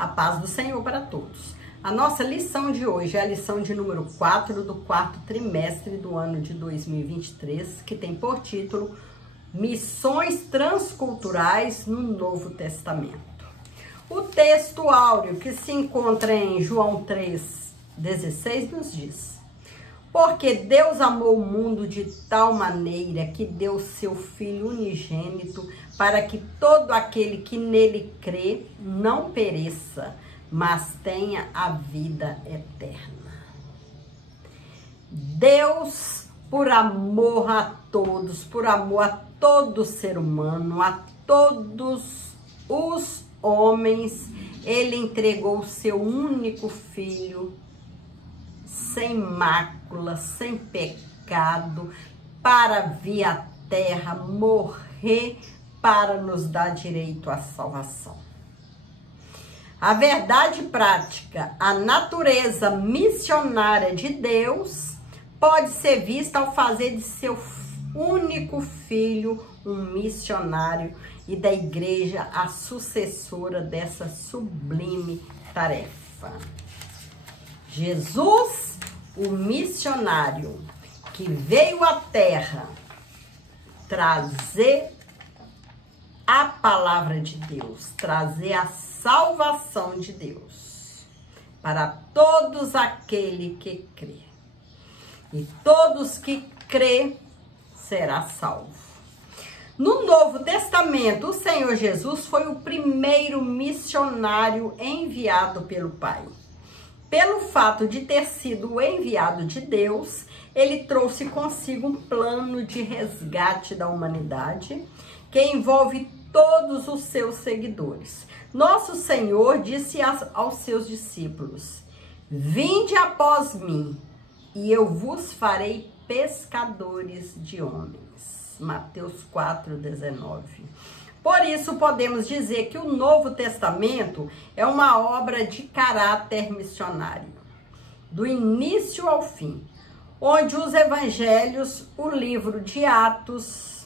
A paz do Senhor para todos. A nossa lição de hoje é a lição de número 4 do quarto trimestre do ano de 2023, que tem por título Missões Transculturais no Novo Testamento. O texto áureo que se encontra em João 3,16 nos diz: porque Deus amou o mundo de tal maneira que deu seu Filho unigênito para que todo aquele que nele crê não pereça, mas tenha a vida eterna. Deus, por amor a todos, por amor a todo ser humano, a todos os homens, Ele entregou o seu único Filho, sem mácula, sem pecado, para vir à terra, morrer, para nos dar direito à salvação. A verdade prática, a natureza missionária de Deus, pode ser vista ao fazer de seu único filho um missionário e da igreja a sucessora dessa sublime tarefa. Jesus, o missionário que veio à terra trazer a palavra de Deus, trazer a salvação de Deus para todos aqueles que crê. E todos que crê será salvo. No Novo Testamento, o Senhor Jesus foi o primeiro missionário enviado pelo Pai. Pelo fato de ter sido o enviado de Deus, ele trouxe consigo um plano de resgate da humanidade que envolve todos os seus seguidores. Nosso Senhor disse aos seus discípulos: vinde após mim, e eu vos farei pescadores de homens. Mateus 4,19. Por isso, podemos dizer que o Novo Testamento é uma obra de caráter missionário, do início ao fim, onde os evangelhos, o livro de Atos,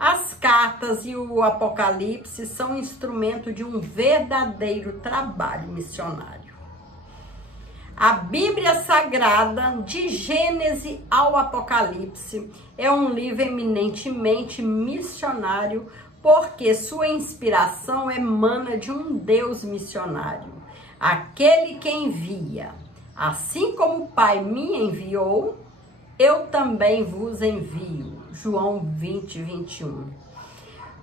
as cartas e o Apocalipse são instrumento de um verdadeiro trabalho missionário. A Bíblia Sagrada, de Gênesis ao Apocalipse, é um livro eminentemente missionário, porque sua inspiração emana de um Deus missionário, aquele que envia. Assim como o Pai me enviou, eu também vos envio. João 20:21.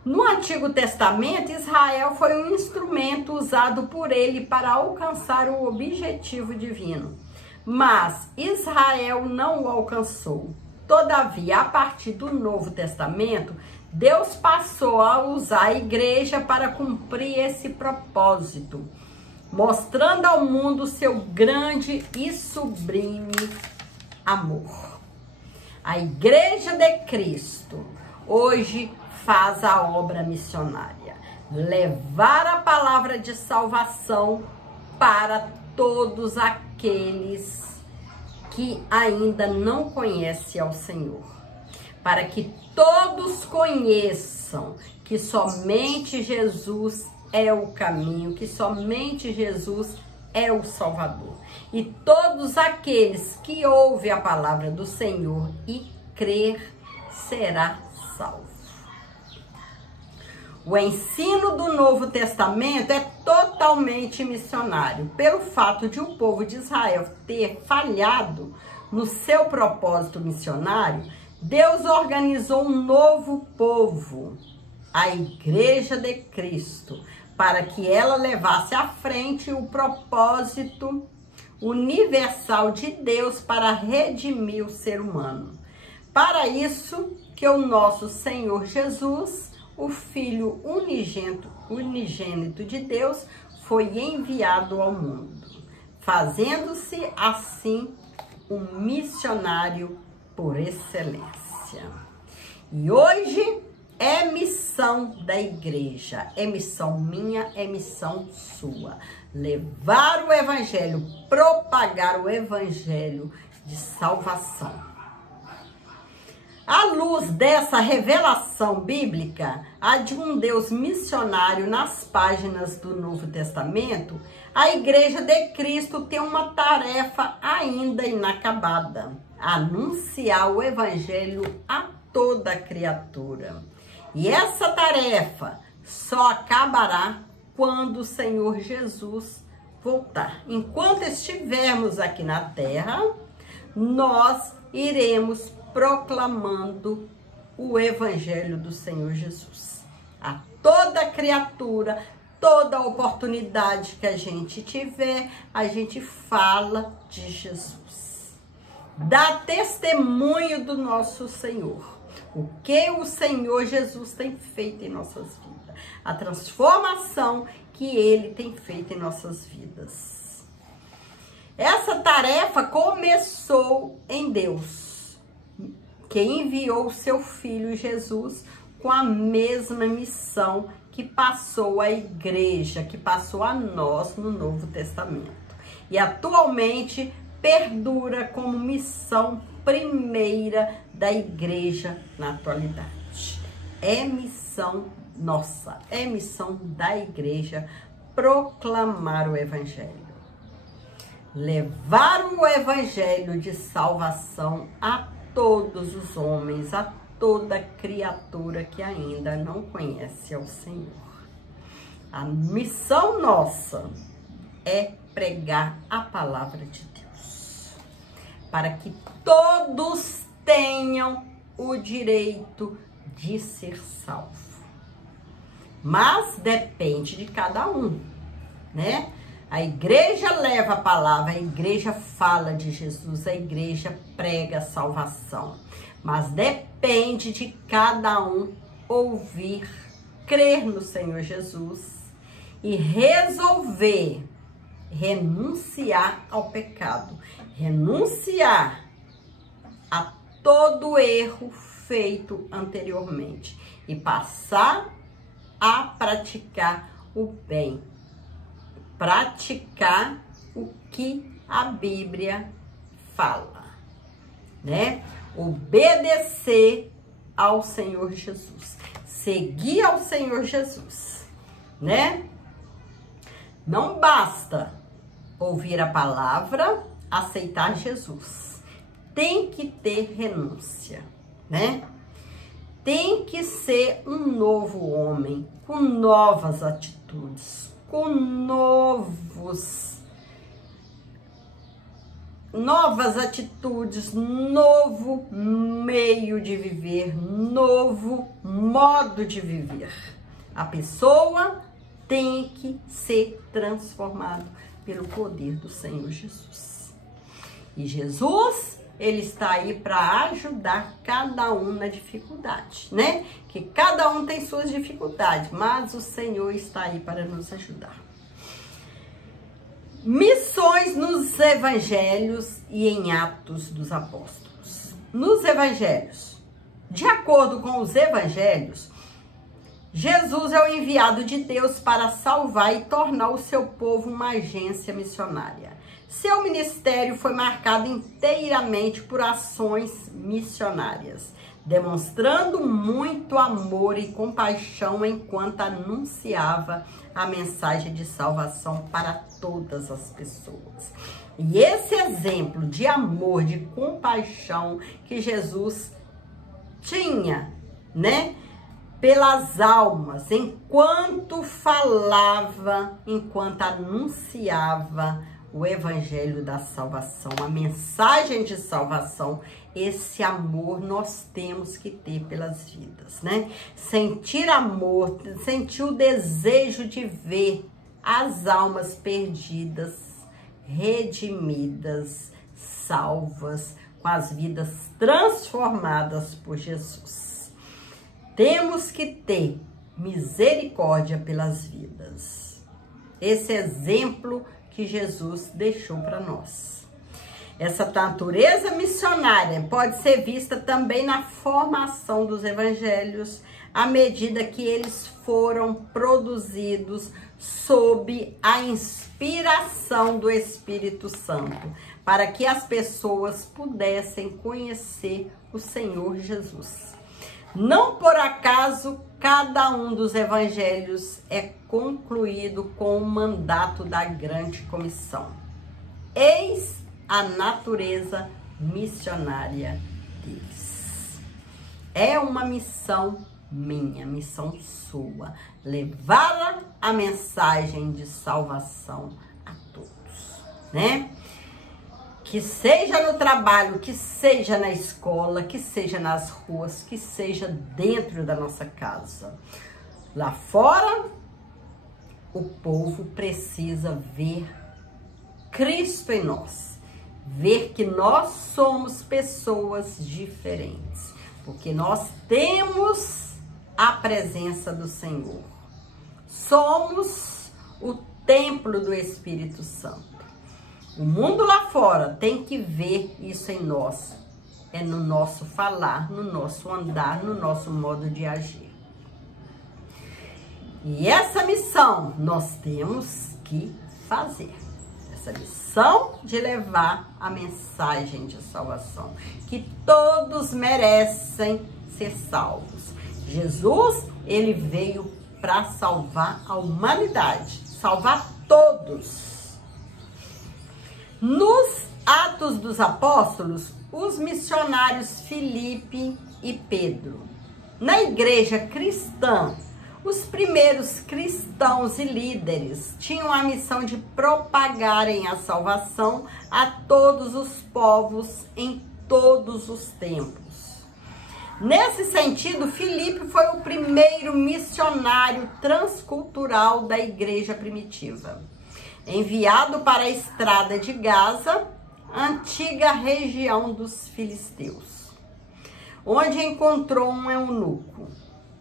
No Antigo Testamento, Israel foi um instrumento usado por ele para alcançar o objetivo divino. Mas Israel não o alcançou. Todavia, a partir do Novo Testamento, Deus passou a usar a igreja para cumprir esse propósito, mostrando ao mundo seu grande e sublime amor. A Igreja de Cristo hoje faz a obra missionária, levar a palavra de salvação para todos aqueles que ainda não conhecem ao Senhor, para que todos conheçam que somente Jesus é o caminho, que somente Jesus é o Salvador. E todos aqueles que ouvem a palavra do Senhor e crer será salvo. O ensino do Novo Testamento é totalmente missionário, pelo fato de o povo de Israel ter falhado no seu propósito missionário. Deus organizou um novo povo, a Igreja de Cristo, para que ela levasse à frente o propósito universal de Deus para redimir o ser humano. Para isso que o nosso Senhor Jesus, o Filho unigênito de Deus, foi enviado ao mundo, fazendo-se assim um missionário por excelência. E hoje é missão da igreja, é missão minha, é missão sua. Levar o evangelho, propagar o evangelho de salvação. À luz dessa revelação bíblica, a de um Deus missionário nas páginas do Novo Testamento, a Igreja de Cristo tem uma tarefa ainda inacabada: anunciar o Evangelho a toda criatura. E essa tarefa só acabará quando o Senhor Jesus voltar. Enquanto estivermos aqui na terra, nós iremos proclamando o Evangelho do Senhor Jesus a toda criatura. Toda oportunidade que a gente tiver, a gente fala de Jesus. Dá testemunho do nosso Senhor. O que o Senhor Jesus tem feito em nossas vidas. A transformação que Ele tem feito em nossas vidas. Essa tarefa começou em Deus, que enviou o seu Filho Jesus com a mesma missão que passou à igreja, que passou a nós no Novo Testamento. E atualmente perdura como missão primeira da igreja na atualidade. É missão nossa, é missão da igreja proclamar o Evangelho. Levar o Evangelho de salvação a todos os homens, a toda criatura que ainda não conhece ao Senhor. A missão nossa é pregar a palavra de Deus, para que todos tenham o direito de ser salvo. Mas depende de cada um, né? A igreja leva a palavra, a igreja fala de Jesus, a igreja prega a salvação. Mas depende de cada um ouvir, crer no Senhor Jesus e resolver renunciar ao pecado, renunciar a todo erro feito anteriormente e passar a praticar o bem, praticar o que a Bíblia fala, né? Obedecer ao Senhor Jesus, seguir ao Senhor Jesus, né? Não basta ouvir a palavra, aceitar Jesus. Tem que ter renúncia, né? Tem que ser um novo homem, com novas atitudes, com novas atitudes, novo meio de viver, novo modo de viver. A pessoa tem que ser transformada pelo poder do Senhor Jesus. E Jesus, Ele está aí para ajudar cada um na dificuldade, né? Que cada um tem suas dificuldades, mas o Senhor está aí para nos ajudar. Missões nos evangelhos e em Atos dos Apóstolos. Nos evangelhos, de acordo com os evangelhos, Jesus é o enviado de Deus para salvar e tornar o seu povo uma agência missionária. Seu ministério foi marcado inteiramente por ações missionárias, demonstrando muito amor e compaixão enquanto anunciava a mensagem de salvação para todas as pessoas. E esse exemplo de amor, de compaixão que Jesus tinha, né, pelas almas, enquanto falava, enquanto anunciava o evangelho da salvação, a mensagem de salvação, esse amor nós temos que ter pelas vidas, né? Sentir amor, sentir o desejo de ver as almas perdidas, redimidas, salvas, com as vidas transformadas por Jesus. Temos que ter misericórdia pelas vidas. Esse exemplo que Jesus deixou para nós. Essa natureza missionária pode ser vista também na formação dos evangelhos, à medida que eles foram produzidos sob a inspiração do Espírito Santo, para que as pessoas pudessem conhecer o Senhor Jesus. Não por acaso, cada um dos evangelhos é concluído com o mandato da grande comissão. Eis a natureza missionária deles. É uma missão minha, missão sua, levar a mensagem de salvação a todos, né? Que seja no trabalho, que seja na escola, que seja nas ruas, que seja dentro da nossa casa. Lá fora, o povo precisa ver Cristo em nós, ver que nós somos pessoas diferentes, porque nós temos a presença do Senhor. Somos o templo do Espírito Santo. O mundo lá fora tem que ver isso em nós. É no nosso falar, no nosso andar, no nosso modo de agir. E essa missão nós temos que fazer. Essa missão de levar a mensagem de salvação. Que todos merecem ser salvos. Jesus, ele veio para salvar a humanidade. Salvar todos. Nos Atos dos Apóstolos, os missionários Filipe e Pedro. Na igreja cristã, os primeiros cristãos e líderes tinham a missão de propagarem a salvação a todos os povos em todos os tempos. Nesse sentido, Filipe foi o primeiro missionário transcultural da igreja primitiva. Enviado para a estrada de Gaza, antiga região dos filisteus, onde encontrou um eunuco,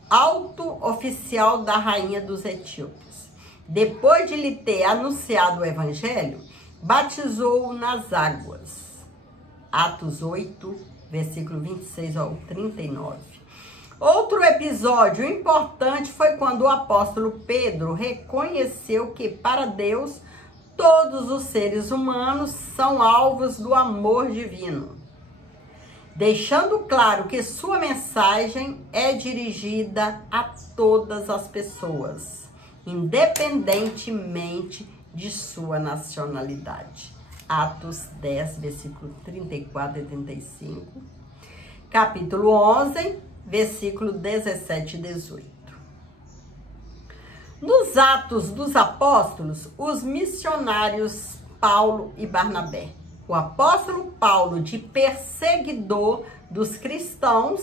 alto oficial da rainha dos etíopes. Depois de lhe ter anunciado o evangelho, batizou-o nas águas. Atos 8, versículo 26 ao 39. Outro episódio importante foi quando o apóstolo Pedro reconheceu que, para Deus, todos os seres humanos são alvos do amor divino, deixando claro que sua mensagem é dirigida a todas as pessoas, independentemente de sua nacionalidade. Atos 10, versículo 34 e 35. Capítulo 11, versículo 17 e 18. Nos Atos dos Apóstolos, os missionários Paulo e Barnabé. O apóstolo Paulo, de perseguidor dos cristãos,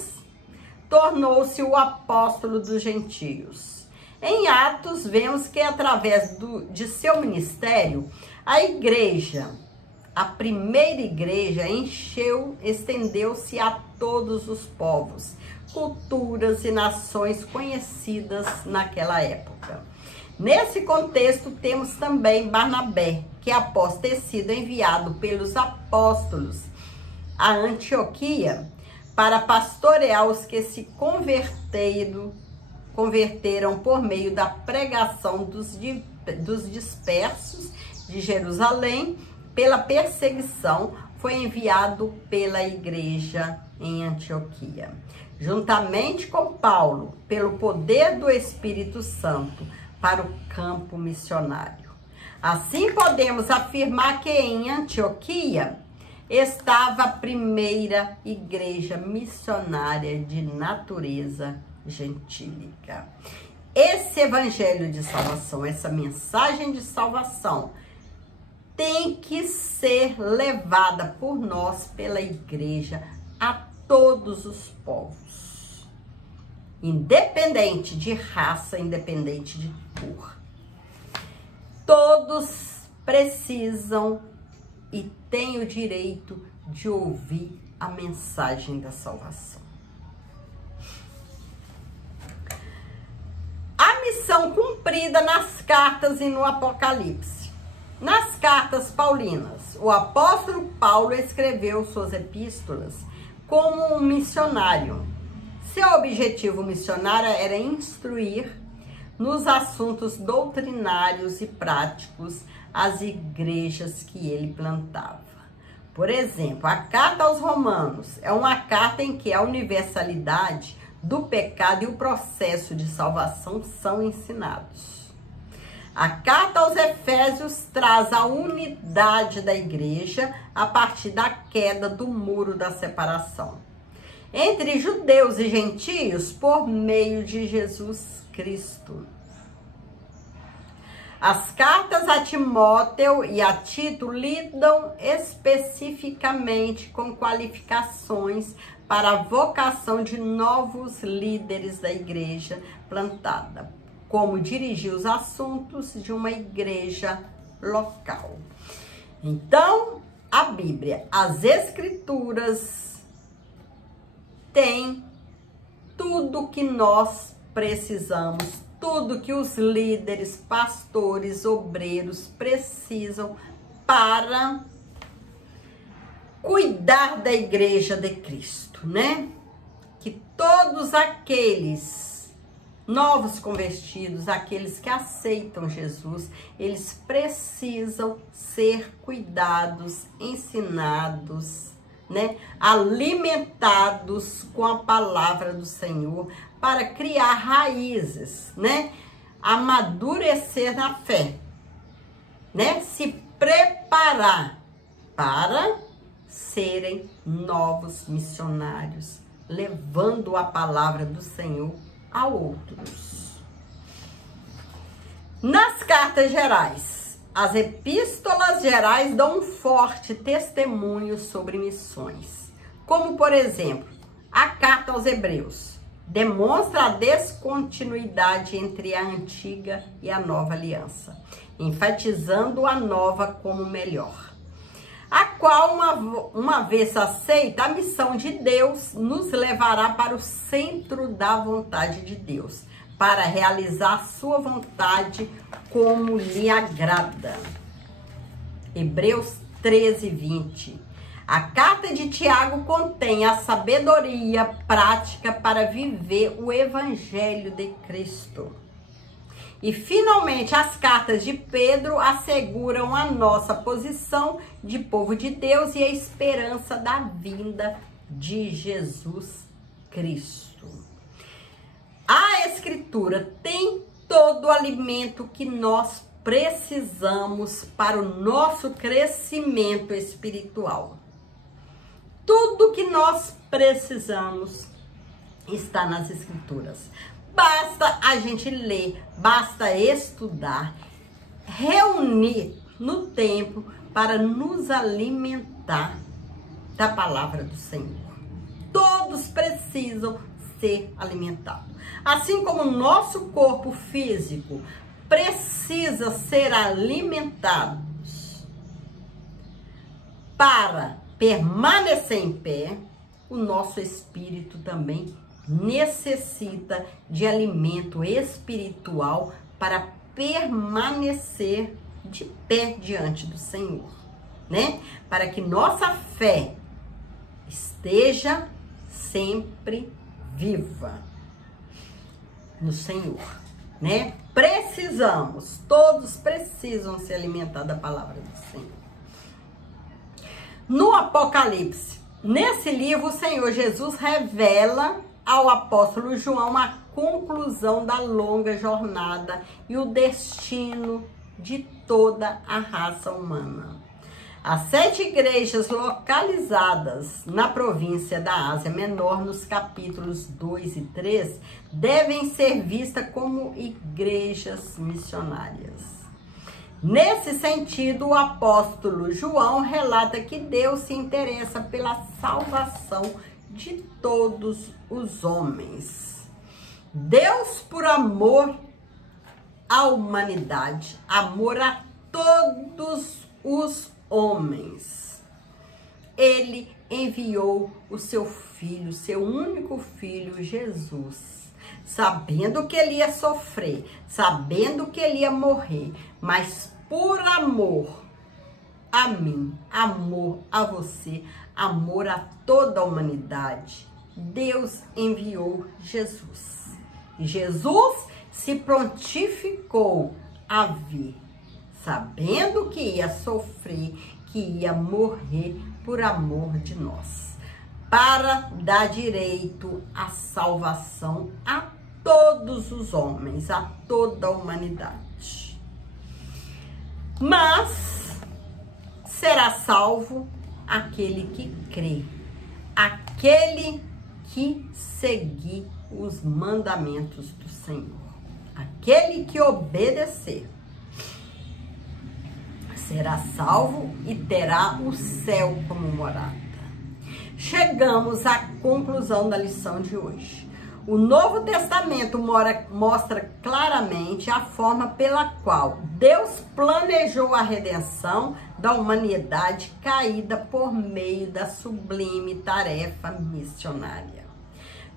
tornou-se o apóstolo dos gentios. Em Atos, vemos que através de seu ministério, a igreja, a primeira igreja, estendeu-se a todos os povos, culturas e nações conhecidas naquela época. Nesse contexto, temos também Barnabé, que após ter sido enviado pelos apóstolos a Antioquia para pastorear os que se converteram por meio da pregação dos dispersos de Jerusalém, pela perseguição, foi enviado pela igreja em Antioquia. Juntamente com Paulo, pelo poder do Espírito Santo, para o campo missionário. Assim podemos afirmar que em Antioquia estava a primeira igreja missionária de natureza gentílica. Esse evangelho de salvação, essa mensagem de salvação, tem que ser levada por nós, pela igreja, a todos os povos, independente de raça, independente de cor. Todos precisam e têm o direito de ouvir a mensagem da salvação. A missão cumprida nas cartas e no Apocalipse. Nas cartas paulinas, o apóstolo Paulo escreveu suas epístolas como um missionário. Seu objetivo missionário era instruir nos assuntos doutrinários e práticos as igrejas que ele plantava. Por exemplo, a carta aos Romanos é uma carta em que a universalidade do pecado e o processo de salvação são ensinados. A carta aos Efésios traz a unidade da igreja a partir da queda do muro da separação entre judeus e gentios por meio de Jesus Cristo. As cartas a Timóteo e a Tito lidam especificamente com qualificações para a vocação de novos líderes da igreja plantada, como dirigir os assuntos de uma igreja local. Então, a Bíblia, as Escrituras, tem tudo que nós precisamos, tudo que os líderes, pastores, obreiros precisam para cuidar da igreja de Cristo, né? Que todos aqueles novos convertidos, aqueles que aceitam Jesus, eles precisam ser cuidados, ensinados, né? Alimentados com a palavra do Senhor para criar raízes, né? Amadurecer na fé, né? Se preparar para serem novos missionários, levando a palavra do Senhor a outros. Nas cartas gerais, as epístolas gerais dão um forte testemunho sobre missões, como por exemplo, a carta aos Hebreus demonstra a descontinuidade entre a antiga e a nova aliança, enfatizando a nova como melhor, a qual, uma vez aceita, a missão de Deus nos levará para o centro da vontade de Deus, para realizar a sua vontade como lhe agrada. Hebreus 13:20. A carta de Tiago contém a sabedoria prática para viver o evangelho de Cristo. E, finalmente, as cartas de Pedro asseguram a nossa posição de povo de Deus e a esperança da vinda de Jesus Cristo. A Escritura tem todo o alimento que nós precisamos para o nosso crescimento espiritual. Tudo que nós precisamos está nas Escrituras. Basta a gente ler, basta estudar, reunir no tempo para nos alimentar da palavra do Senhor. Todos precisam ser alimentados. Assim como o nosso corpo físico precisa ser alimentado para permanecer em pé, o nosso espírito também necessita de alimento espiritual para permanecer de pé diante do Senhor, né? Para que nossa fé esteja sempre viva no Senhor, né? Precisamos, todos precisam se alimentar da palavra do Senhor. No Apocalipse, nesse livro, o Senhor Jesus revela ao apóstolo João a conclusão da longa jornada e o destino de toda a raça humana. As 7 igrejas localizadas na província da Ásia Menor, nos capítulos 2 e 3, devem ser vistas como igrejas missionárias. Nesse sentido, o apóstolo João relata que Deus se interessa pela salvação de todos os homens. Deus, por amor à humanidade, amor a todos os homens, ele enviou o seu filho, seu único filho, Jesus, sabendo que ele ia sofrer, sabendo que ele ia morrer, mas por amor a mim, amor a você, amor a toda a humanidade, Deus enviou Jesus. E Jesus se prontificou a vir, sabendo que ia sofrer, que ia morrer por amor de nós, para dar direito à salvação a todos os homens, a toda a humanidade. Mas será salvo aquele que crê, aquele que seguir os mandamentos do Senhor, aquele que obedecer. Será salvo e terá o céu como morada. Chegamos à conclusão da lição de hoje. O Novo Testamento mostra claramente a forma pela qual Deus planejou a redenção da humanidade caída por meio da sublime tarefa missionária.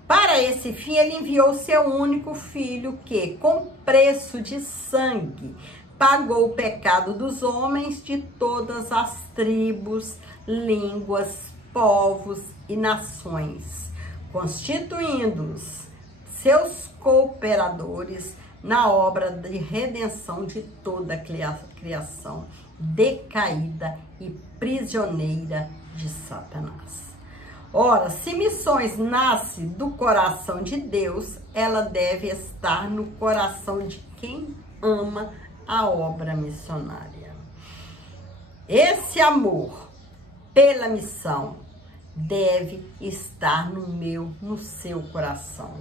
Para esse fim, ele enviou seu único filho que, com preço de sangue, pagou o pecado dos homens de todas as tribos, línguas, povos e nações, constituindo-os seus cooperadores na obra de redenção de toda a criação decaída e prisioneira de Satanás. Ora, se missões nasce do coração de Deus, ela deve estar no coração de quem ama a obra missionária. Esse amor pela missão deve estar no seu coração.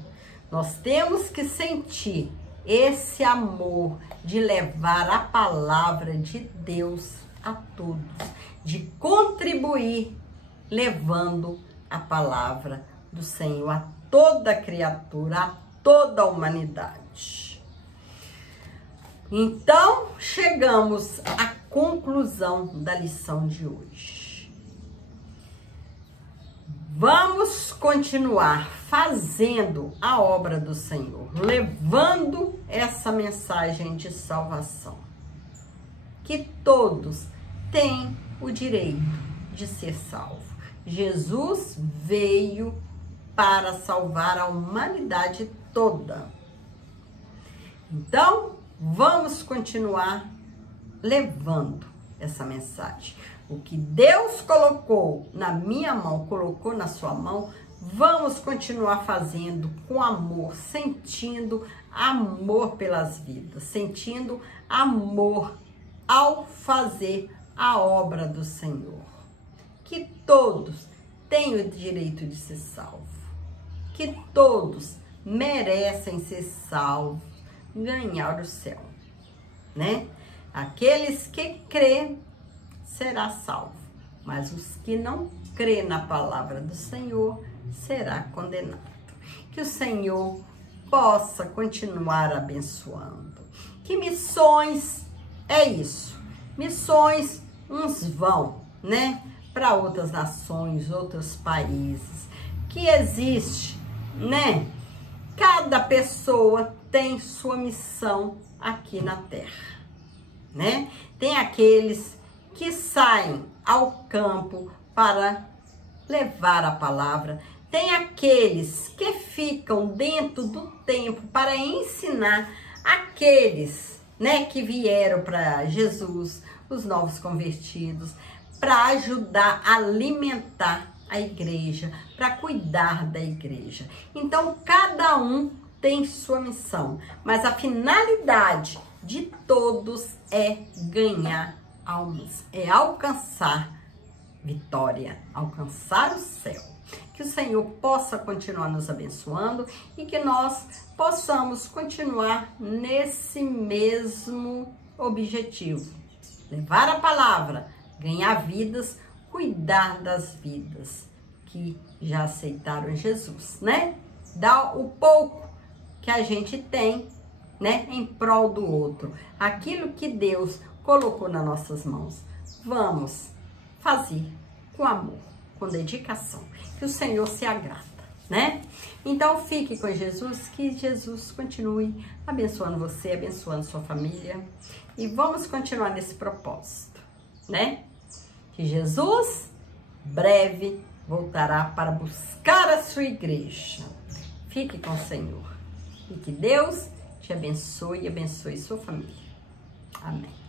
Nós temos que sentir esse amor de levar a palavra de Deus a todos, de contribuir levando a palavra do Senhor a toda criatura, a toda a humanidade. Então, chegamos à conclusão da lição de hoje. Vamos continuar fazendo a obra do Senhor, levando essa mensagem de salvação, que todos têm o direito de ser salvos. Jesus veio para salvar a humanidade toda. Então, vamos continuar levando essa mensagem. O que Deus colocou na minha mão, colocou na sua mão, vamos continuar fazendo com amor, sentindo amor pelas vidas, sentindo amor ao fazer a obra do Senhor. Que todos têm o direito de ser salvos, que todos merecem ser salvos, ganhar o céu, né? Aqueles que crê será salvo, mas os que não crê na palavra do Senhor será condenado. Que o Senhor possa continuar abençoando. Que missões é isso? Missões, uns vão, né, para outras nações, outros países. Que existe, né? Cada pessoa tem sua missão aqui na terra, né? Tem aqueles que saem ao campo para levar a palavra, tem aqueles que ficam dentro do templo para ensinar aqueles, né, que vieram para Jesus, os novos convertidos, para ajudar a alimentar a igreja, para cuidar da igreja. Então, cada um tem sua missão, mas a finalidade de todos é ganhar almas, é alcançar vitória, alcançar o céu. Que o Senhor possa continuar nos abençoando e que nós possamos continuar nesse mesmo objetivo. Levar a palavra, ganhar vidas, cuidar das vidas que já aceitaram Jesus, né? Dar o pouco que a gente tem, né, em prol do outro. Aquilo que Deus colocou nas nossas mãos, vamos fazer com amor, com dedicação, que o Senhor se agrada, né? Então fique com Jesus, que Jesus continue abençoando você, abençoando sua família, e vamos continuar nesse propósito, né? Que Jesus breve voltará para buscar a sua igreja. Fique com o Senhor e que Deus te abençoe e abençoe sua família. Amém.